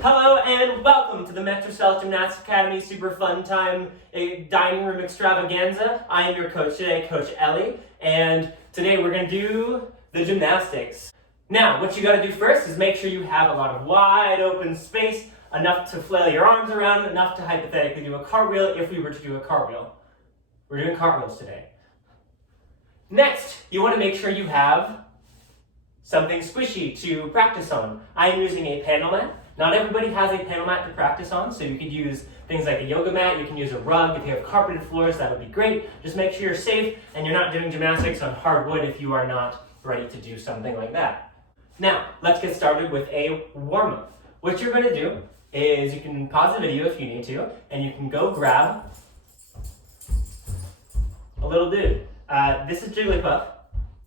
Hello and welcome to the Metro Gymnastics Academy Super Fun Time Dining Room Extravaganza. I am your coach today, Coach Ellie, and today we're going to do the gymnastics. Now, what you got to do first is make sure you have a lot of wide open space, enough to flail your arms around, enough to hypothetically do a cartwheel if we were to do a cartwheel. We're doing cartwheels today. Next, you want to make sure you have something squishy to practice on. I am using a panel mat. Not everybody has a panel mat to practice on, so you could use things like a yoga mat, you can use a rug. If you have carpeted floors, that would be great. Just make sure you're safe and you're not doing gymnastics on hardwood if you are not ready to do something like that. Now, let's get started with a warm-up. What you're gonna do is you can pause the video if you need to, and you can go grab a little dude. This is Jigglypuff,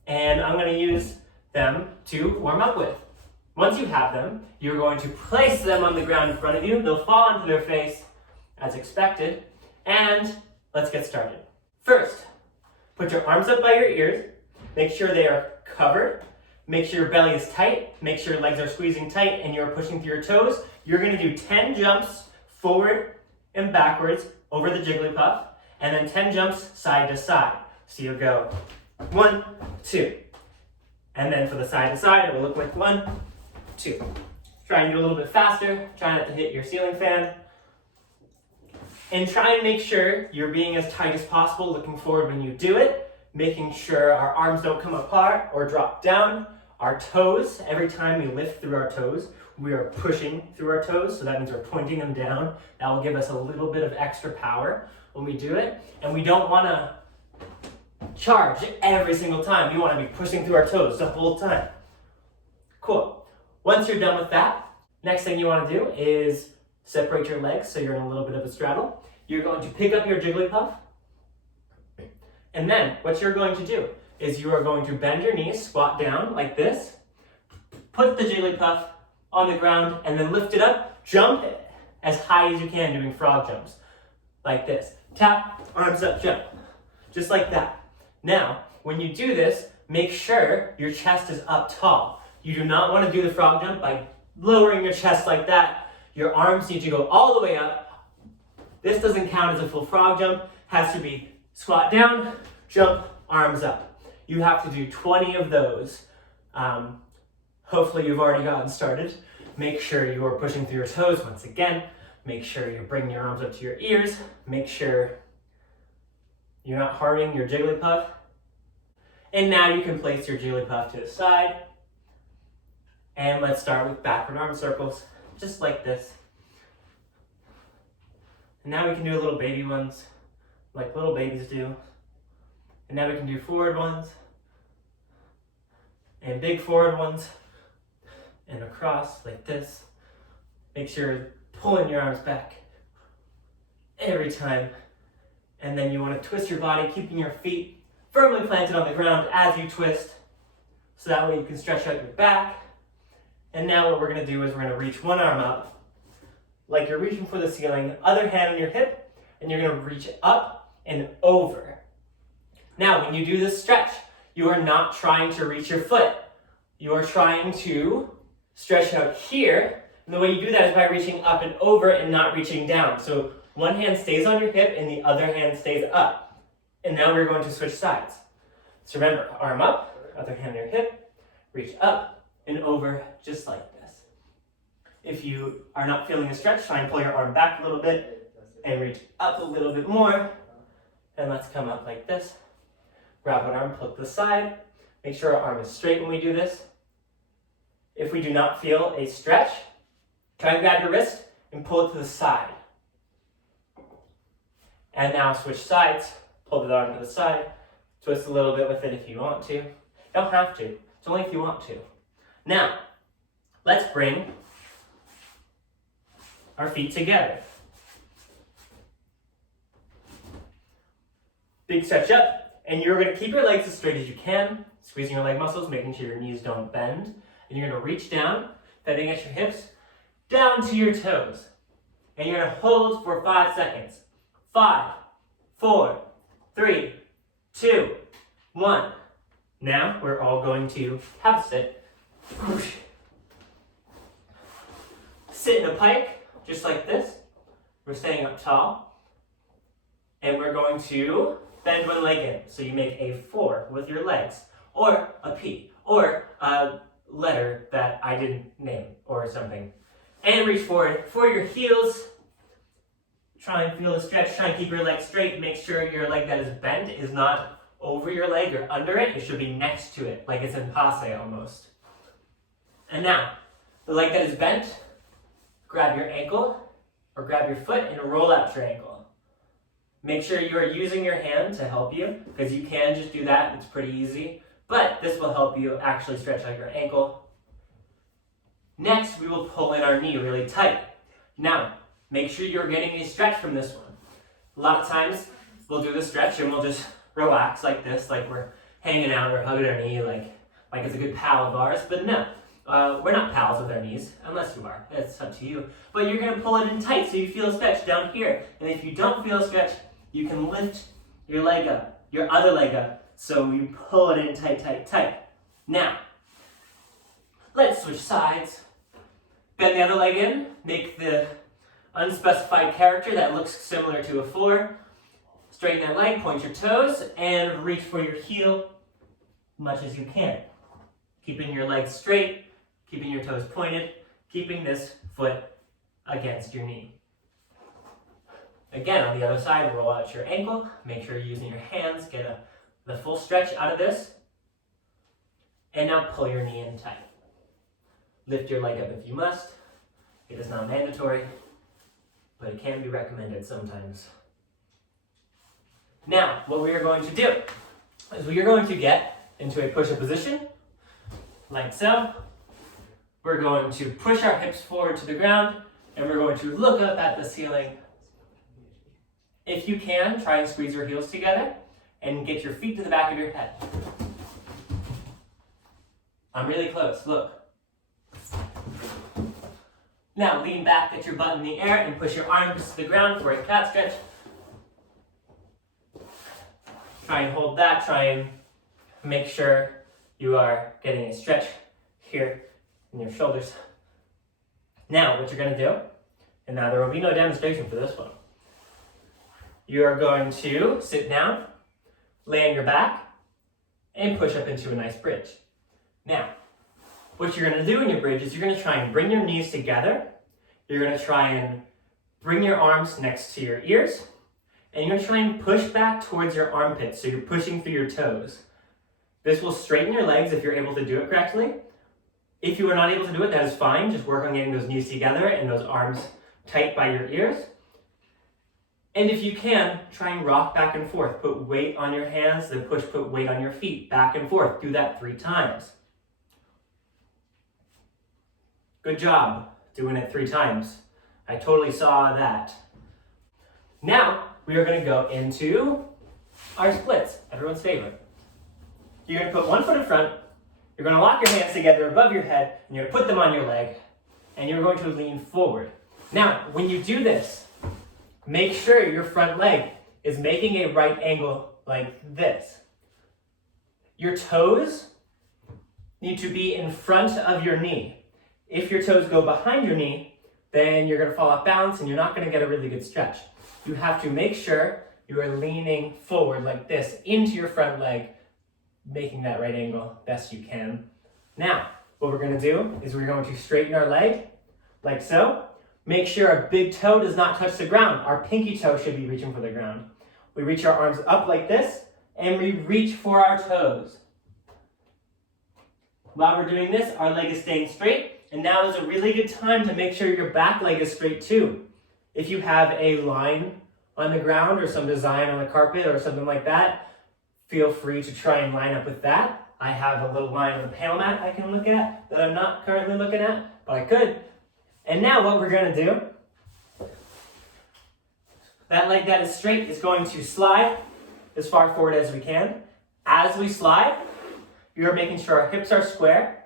and I'm gonna use them to warm up with. Once you have them, you're going to place them on the ground in front of you. They'll fall onto their face as expected. And let's get started. First, put your arms up by your ears. Make sure they are covered. Make sure your belly is tight. Make sure your legs are squeezing tight and you're pushing through your toes. You're going to do 10 jumps forward and backwards over the Jigglypuff, and then 10 jumps side to side. So you'll go 1, 2. And then for the side to side, it will look like 1, 2. Try and do a little bit faster. Try not to hit your ceiling fan. And try and make sure you're being as tight as possible, looking forward when you do it, making sure our arms don't come apart or drop down. Our toes, every time we lift through our toes, we are pushing through our toes, so that means we're pointing them down. That will give us a little bit of extra power when we do it. And we don't want to charge every single time. We want to be pushing through our toes the whole time. Cool. Once you're done with that, next thing you want to do is separate your legs so you're in a little bit of a straddle. You're going to pick up your Jigglypuff, and then what you're going to do is you are going to bend your knees, squat down like this, put the Jigglypuff on the ground, and then lift it up, jump as high as you can, doing frog jumps like this. Tap, arms up, jump, just like that. Now, when you do this, make sure your chest is up tall. You do not want to do the frog jump by lowering your chest like that. Your arms need to go all the way up. This doesn't count as a full frog jump. Has to be squat down, jump, arms up. You have to do 20 of those. Hopefully you've already gotten started. Make sure you are pushing through your toes once again. Make sure you're bringing your arms up to your ears. Make sure you're not harming your Jigglypuff. And now you can place your Jigglypuff to the side. And let's start with backward arm circles, just like this. And now we can do little baby ones, like little babies do. And now we can do forward ones, and big forward ones, and across like this. Make sure you're pulling your arms back every time. And then you want to twist your body, keeping your feet firmly planted on the ground as you twist, so that way you can stretch out your back. And now what we're going to do is we're going to reach one arm up, like you're reaching for the ceiling, other hand on your hip, and you're going to reach up and over. Now, when you do this stretch, you are not trying to reach your foot. You are trying to stretch out here, and the way you do that is by reaching up and over and not reaching down. So one hand stays on your hip and the other hand stays up. And now we're going to switch sides. So remember, arm up, other hand on your hip, reach up and over, just like this. If you are not feeling a stretch, try and pull your arm back a little bit and reach up a little bit more. And let's come up like this. Grab an arm, pull it to the side. Make sure our arm is straight when we do this. If we do not feel a stretch, try and grab your wrist and pull it to the side. And now switch sides. Pull the arm to the side. Twist a little bit with it if you want to. You don't have to. It's only if you want to. Now, let's bring our feet together. Big stretch up, and you're going to keep your legs as straight as you can, squeezing your leg muscles, making sure your knees don't bend. And you're going to reach down, bending at your hips, down to your toes. And you're going to hold for 5 seconds. 5, 4, 3, 2, 1. Now we're all going to half sit. sit in a pike, just like this. We're standing up tall. And we're going to bend one leg in. So you make a 4 with your legs, or a P, or a letter that I didn't name, or something. And reach forward for your heels. Try and feel the stretch. Try and keep your leg straight. Make sure your leg that is bent is not over your leg or under it. It should be next to it, like it's in passe almost. And now, the leg that is bent, grab your ankle or grab your foot and roll out your ankle. Make sure you are using your hand to help you, because you can just do that. It's pretty easy. But this will help you actually stretch out your ankle. Next, we will pull in our knee really tight. Now, make sure you're getting a stretch from this one. A lot of times, we'll do the stretch and we'll just relax like this, like we're hanging out or hugging our knee, like it's a good pal of ours. But no, we're not pals with our knees, unless you are. It's up to you. But you're going to pull it in tight so you feel a stretch down here. And if you don't feel a stretch, you can lift your leg up, your other leg up, so you pull it in tight, tight, tight. Now, let's switch sides. Bend the other leg in, make the unspecified character that looks similar to a 4. Straighten that leg, point your toes, and reach for your heel much as you can. Keeping your legs straight, keeping your toes pointed, keeping this foot against your knee. Again, on the other side, roll out your ankle. Make sure you're using your hands. Get the full stretch out of this. And now pull your knee in tight. Lift your leg up if you must. It is not mandatory, but it can be recommended sometimes. Now, what we are going to do is we are going to get into a push-up position, like so. We're going to push our hips forward to the ground, and we're going to look up at the ceiling. If you can, try and squeeze your heels together and get your feet to the back of your head. I'm really close, look. Now lean back, get your butt in the air, and push your arms to the ground for a cat stretch. Try and hold that, try and make sure you are getting a stretch here in your shoulders. Now what you're going to do, and now there will be no demonstration for this one. You are going to sit down, lay on your back, and push up into a nice bridge. Now, what you're going to do in your bridge is you're going to try and bring your knees together. You're going to try and bring your arms next to your ears. And you're going to try and push back towards your armpits, so you're pushing through your toes. This will straighten your legs if you're able to do it correctly. If you are not able to do it, that is fine. Just work on getting those knees together and those arms tight by your ears. And if you can, try and rock back and forth. Put weight on your hands, then put weight on your feet, back and forth. Do that 3 times. Good job doing it 3 times. I totally saw that. Now, we are going to go into our splits, everyone's favorite. You're going to put one foot in front, you're going to lock your hands together above your head, and you're going to put them on your leg, and you're going to lean forward. Now, when you do this, make sure your front leg is making a right angle like this. Your toes need to be in front of your knee. If your toes go behind your knee, then you're going to fall off balance and you're not going to get a really good stretch. You have to make sure you are leaning forward like this into your front leg, making that right angle best you can. Now, what we're going to do is we're going to straighten our leg like so. Make sure our big toe does not touch the ground. Our pinky toe should be reaching for the ground. We reach our arms up like this, and we reach for our toes. While we're doing this, our leg is staying straight, and now is a really good time to make sure your back leg is straight too. If you have a line on the ground or some design on the carpet or something like that, feel free to try and line up with that. I have a little line on the panel mat I can look at that I'm not currently looking at, but I could. And now what we're going to do, that leg that is straight is going to slide as far forward as we can. As we slide, you're making sure our hips are square,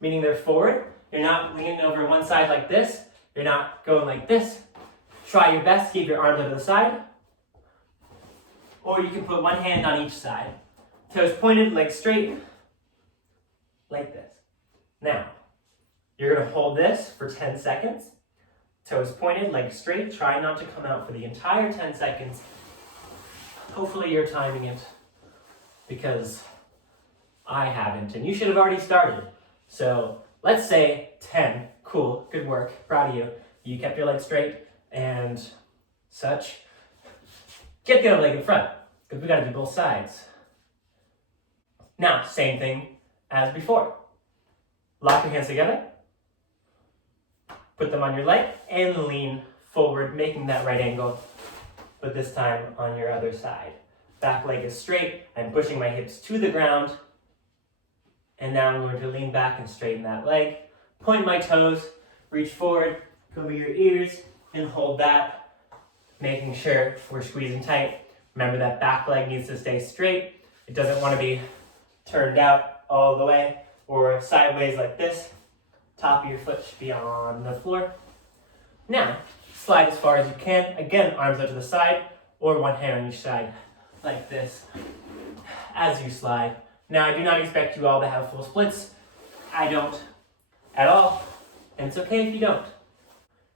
meaning they're forward. You're not leaning over one side like this. You're not going like this. Try your best to keep your arms out of the side. Or you can put one hand on each side. Toes pointed, legs straight, like this. Now, you're going to hold this for 10 seconds. Toes pointed, legs straight. Try not to come out for the entire 10 seconds. Hopefully you're timing it, because I haven't, and you should have already started. So let's say 10. Cool, good work, proud of you. You kept your legs straight and such. Get the other leg in front, because we gotta do both sides. Now, same thing as before. Lock your hands together, put them on your leg, and lean forward, making that right angle, but this time on your other side. Back leg is straight, I'm pushing my hips to the ground, and now I'm going to lean back and straighten that leg, point my toes, reach forward, cover your ears, and hold that, making sure we're squeezing tight. Remember that back leg needs to stay straight. It doesn't want to be turned out all the way or sideways like this. Top of your foot should be on the floor. Now, slide as far as you can. Again, arms out to the side or one hand on each side like this as you slide. Now, I do not expect you all to have full splits. I don't at all, and it's okay if you don't.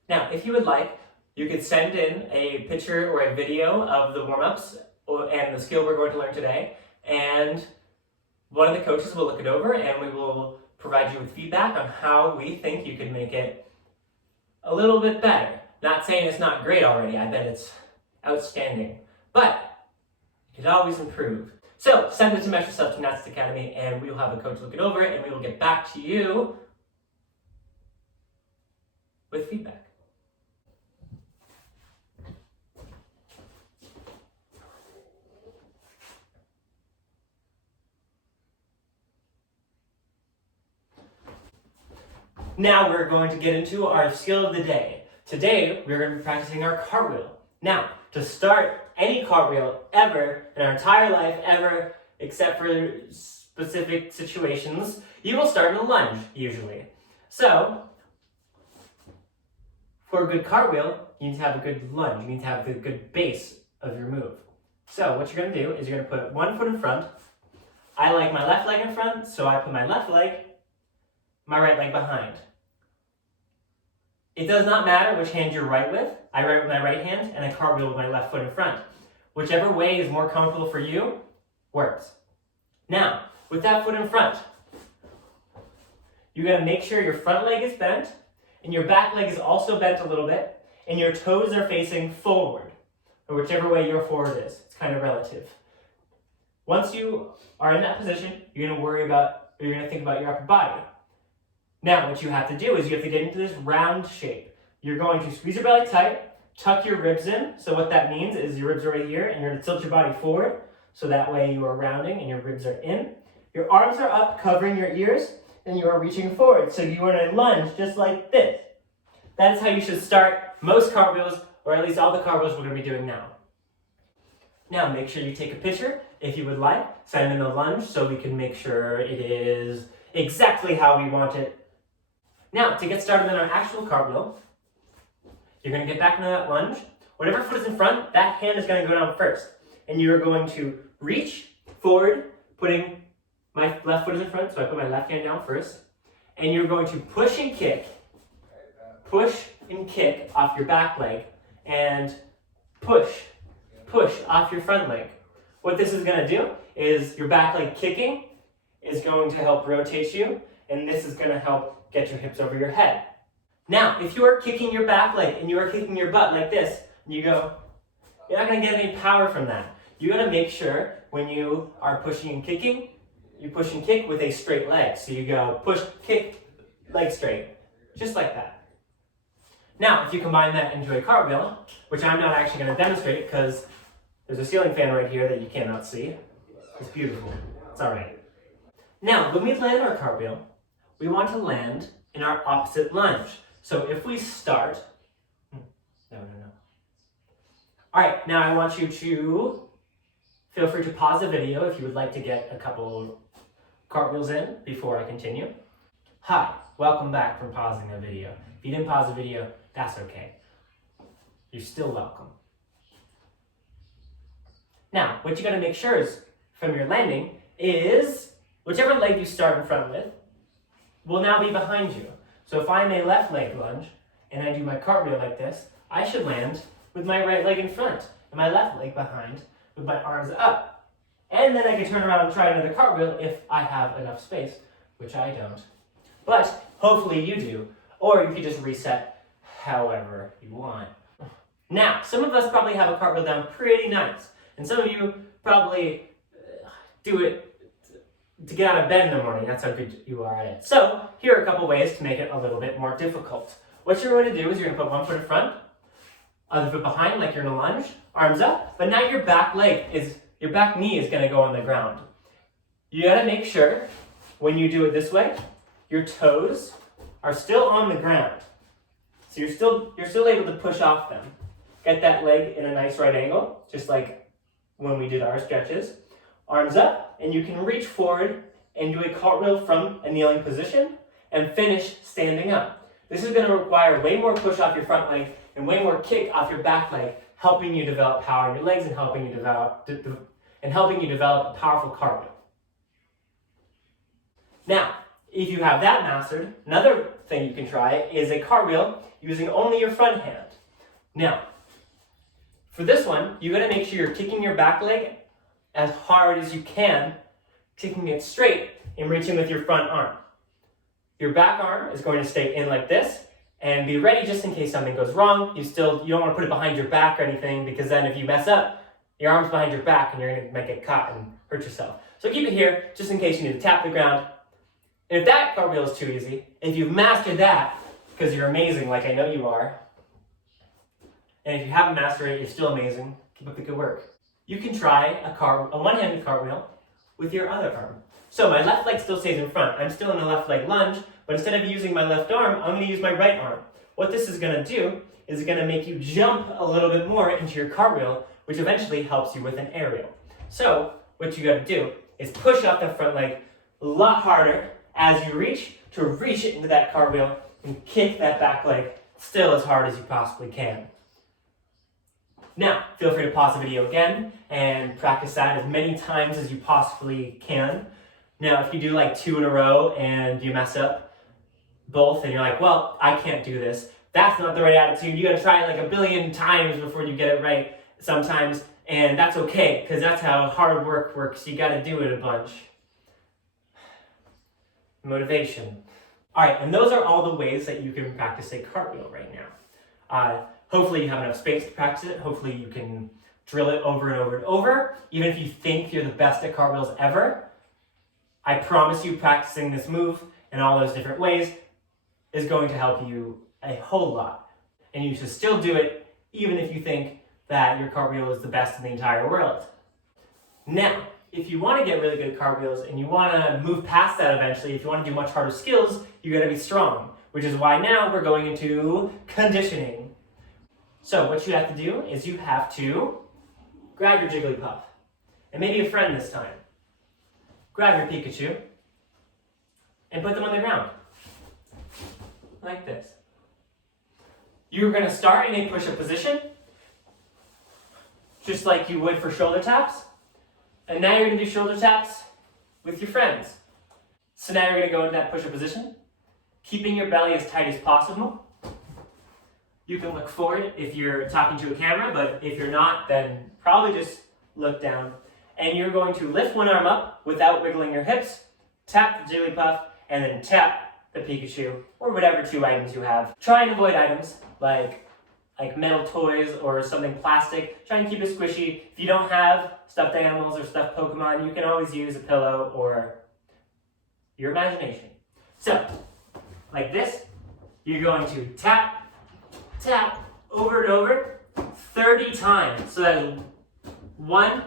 Now, if you would like, you could send in a picture or a video of the warm-ups and the skill we're going to learn today, and one of the coaches will look it over and we will provide you with feedback on how we think you can make it a little bit better. Not saying it's not great already, I bet it's outstanding, but you could always improve. So send it to Measure Self Gymnastics Academy and we will have a coach look it over and we will get back to you with feedback. Now we're going to get into our skill of the day. Today, we're going to be practicing our cartwheel. Now, to start any cartwheel ever, in our entire life ever, except for specific situations, you will start in a lunge, usually. So, for a good cartwheel, you need to have a good lunge. You need to have the good base of your move. So, what you're going to do is you're going to put one foot in front. I like my left leg in front, so I put my left leg, my right leg behind. It does not matter which hand you're right with. I write with my right hand and I cartwheel with my left foot in front. Whichever way is more comfortable for you works. Now, with that foot in front, you're going to make sure your front leg is bent and your back leg is also bent a little bit and your toes are facing forward, or whichever way your forward is. It's kind of relative. Once you are in that position, you're going to think about your upper body. Now, what you have to do is you have to get into this round shape. You're going to squeeze your belly tight, tuck your ribs in. So what that means is your ribs are right here, and you're going to tilt your body forward, so that way you are rounding and your ribs are in. Your arms are up, covering your ears, and you are reaching forward. So you are in a lunge just like this. That is how you should start most cartwheels, or at least all the cartwheels we're going to be doing now. Now, make sure you take a picture if you would like. Send in the lunge so we can make sure it is exactly how we want it. Now, to get started on our actual cartwheel, you're going to get back into that lunge. Whatever foot is in front, that hand is going to go down first. And you're going to reach forward, putting my left foot is in front, so I put my left hand down first. And you're going to push and kick off your back leg, and push off your front leg. What this is going to do is your back leg kicking is going to help rotate you, and this is going to help get your hips over your head. Now, if you are kicking your back leg and you are kicking your butt like this, and you go, you're not going to get any power from that. You got to make sure when you are pushing and kicking, you push and kick with a straight leg. So you go push, kick, leg straight, just like that. Now, if you combine that into a cartwheel, which I'm not actually going to demonstrate because there's a ceiling fan right here that you cannot see. It's beautiful. It's all right. Now, when we land our cartwheel, we want to land in our opposite lunge. So if we start, no. All right, now I want you to feel free to pause the video if you would like to get a couple cartwheels in before I continue. Hi, welcome back from pausing the video. If you didn't pause the video, that's okay. You're still welcome. Now, what you gotta make sure is from your landing is whichever leg you start in front with will now be behind you. So if I'm a left leg lunge and I do my cartwheel like this, I should land with my right leg in front and my left leg behind with my arms up. And then I can turn around and try another cartwheel if I have enough space, which I don't. But hopefully you do, or you can just reset however you want. Now, some of us probably have a cartwheel down pretty nice, and some of you probably do it to get out of bed in the morning. That's how good you are at it. So here are a couple ways to make it a little bit more difficult. What you're going to do is you're going to put one foot in front, other foot behind like you're in a lunge, arms up, but now your back knee is going to go on the ground. You got to make sure when you do it this way, your toes are still on the ground. So you're still able to push off them. Get that leg in a nice right angle, just like when we did our stretches. Arms up, and you can reach forward and do a cartwheel from a kneeling position and finish standing up. This is going to require way more push off your front leg and way more kick off your back leg, helping you develop power in your legs and helping you develop a powerful cartwheel. Now, if you have that mastered, another thing you can try is a cartwheel using only your front hand. Now, for this one, you got to make sure you're kicking your back leg as hard as you can, kicking it straight and reaching with your front arm. Your back arm is going to stay in like this, and be ready just in case something goes wrong. You don't want to put it behind your back or anything, because then if you mess up, your arm's behind your back and you're going to might get caught and hurt yourself. So keep it here just in case you need to tap the ground. And if that cartwheel is too easy, if you've mastered that, because you're amazing like I know you are, and if you haven't mastered it, you're still amazing, keep up the good work. You can try a one-handed cartwheel with your other arm. So my left leg still stays in front. I'm still in a left leg lunge, but instead of using my left arm, I'm going to use my right arm. What this is going to do is going to make you jump a little bit more into your cartwheel, which eventually helps you with an aerial. So what you got to do is push off that front leg a lot harder as you reach it into that cartwheel and kick that back leg still as hard as you possibly can. Now, feel free to pause the video again and practice that as many times as you possibly can. Now, if you do like 2 in a row and you mess up both and you're like, well, I can't do this, that's not the right attitude. You gotta try it like a billion times before you get it right sometimes, and that's okay, because that's how hard work works. You gotta do it a bunch. Motivation. All right, and those are all the ways that you can practice a cartwheel right now. Hopefully you have enough space to practice it. Hopefully you can drill it over and over and over. Even if you think you're the best at cartwheels ever, I promise you practicing this move in all those different ways is going to help you a whole lot. And you should still do it even if you think that your cartwheel is the best in the entire world. Now, if you want to get really good at cartwheels and you want to move past that eventually, if you want to do much harder skills, you got to be strong, which is why now we're going into conditioning. So what you have to do is you have to grab your Jigglypuff, and maybe a friend this time. Grab your Pikachu, and put them on the ground, like this. You're going to start in a push-up position, just like you would for shoulder taps, and now you're going to do shoulder taps with your friends. So now you're going to go into that push-up position, keeping your belly as tight as possible. You can look forward if you're talking to a camera, but if you're not, then probably just look down. And you're going to lift one arm up without wiggling your hips, tap the Jigglypuff, and then tap the Pikachu, or whatever 2 items you have. Try and avoid items like metal toys or something plastic. Try and keep it squishy. If you don't have stuffed animals or stuffed Pokemon, you can always use a pillow or your imagination. So, like this, you're going to tap, tap, over and over, 30 times. So that is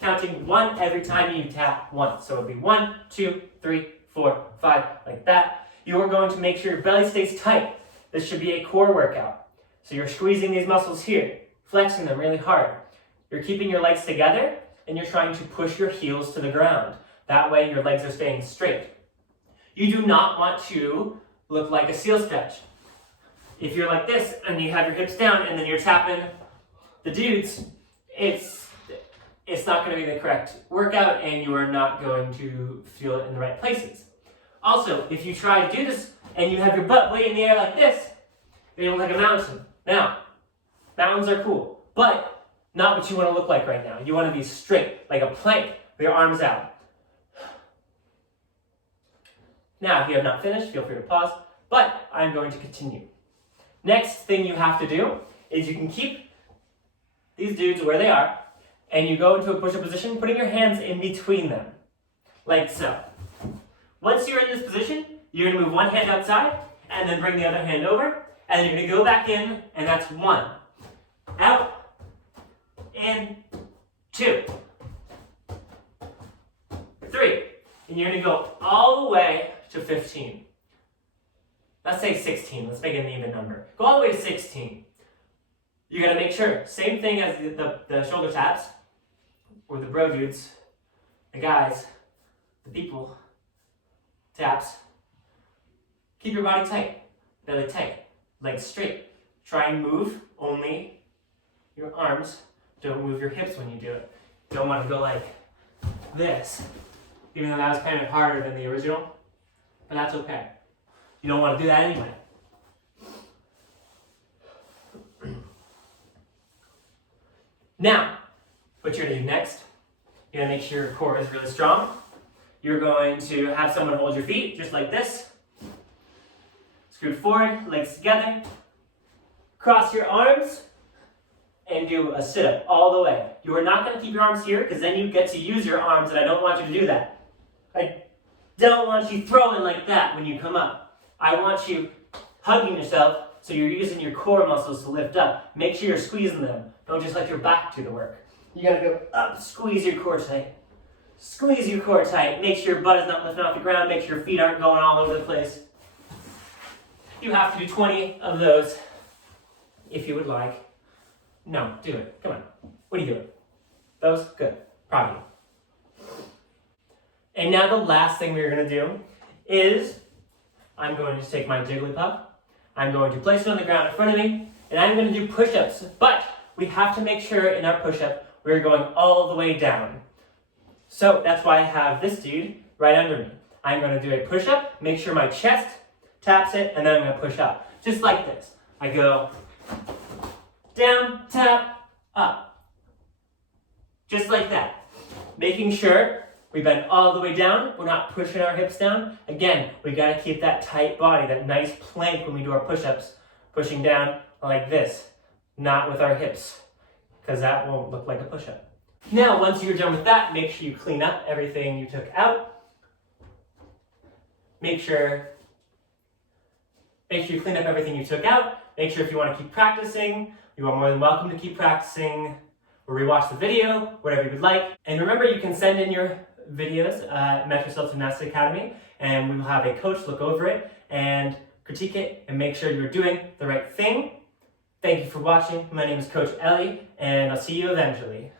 counting 1 every time you tap once. So it'll be 1, 2, 3, 4, 5, like that. You are going to make sure your belly stays tight. This should be a core workout. So you're squeezing these muscles here, flexing them really hard. You're keeping your legs together, and you're trying to push your heels to the ground. That way your legs are staying straight. You do not want to look like a seal stretch. If you're like this, and you have your hips down, and then you're tapping the dudes, it's not going to be the correct workout, and you are not going to feel it in the right places. Also, if you try to do this, and you have your butt way in the air like this, You're gonna look like a mountain. Now, mountains are cool, but not what you want to look like right now. You want to be straight, like a plank, with your arms out. Now, if you have not finished, feel free to pause, but I'm going to continue. Next thing you have to do is you can keep these dudes where they are, and you go into a push-up position, putting your hands in between them, like so. Once you're in this position, you're going to move one hand outside, and then bring the other hand over, and you're going to go back in, and that's 1. Out, in, 2, 3. And you're going to go all the way to 15. Let's say 16. Let's make it an even number. Go all the way to 16. You're going to make sure, same thing as the shoulder taps, or the bro dudes, the guys, the people, taps. Keep your body tight, belly tight, legs straight. Try and move only your arms. Don't move your hips when you do it. You don't want to go like this, even though that was kind of harder than the original, but that's okay. You don't want to do that anyway. Now, what you're going to do next, you're going to make sure your core is really strong. You're going to have someone hold your feet, just like this. Scoot forward, legs together. Cross your arms, and do a sit-up all the way. You are not going to keep your arms here, because then you get to use your arms, and I don't want you to do that. I don't want you throwing like that when you come up. I want you hugging yourself, so you're using your core muscles to lift up. Make sure you're squeezing them. Don't just let your back do the work. You gotta go up, squeeze your core tight. Squeeze your core tight. Make sure your butt is not lifting off the ground. Make sure your feet aren't going all over the place. You have to do 20 of those if you would like. No, do it. Come on. What are you doing? Those? Good. Proud of you. And now the last thing we're going to do is I'm going to take my Jigglypuff. I'm going to place it on the ground in front of me, and I'm going to do push-ups. But we have to make sure in our push-up we're going all the way down. So that's why I have this dude right under me. I'm going to do a push-up, make sure my chest taps it, and then I'm going to push up. Just like this. I go down, tap, up. Just like that. Making sure we bend all the way down. We're not pushing our hips down. Again, we got to keep that tight body, that nice plank when we do our push-ups. Pushing down like this, not with our hips, because that won't look like a push-up. Now, once you're done with that, make sure you clean up everything you took out. Make sure you clean up everything you took out. Make sure if you want to keep practicing, you are more than welcome to keep practicing, or rewatch the video, whatever you would like. And remember, you can send in your videos at Metro Self Gymnastics Academy, and we will have a coach look over it and critique it and make sure you're doing the right thing. Thank you for watching. My name is Coach Ellie, and I'll see you eventually.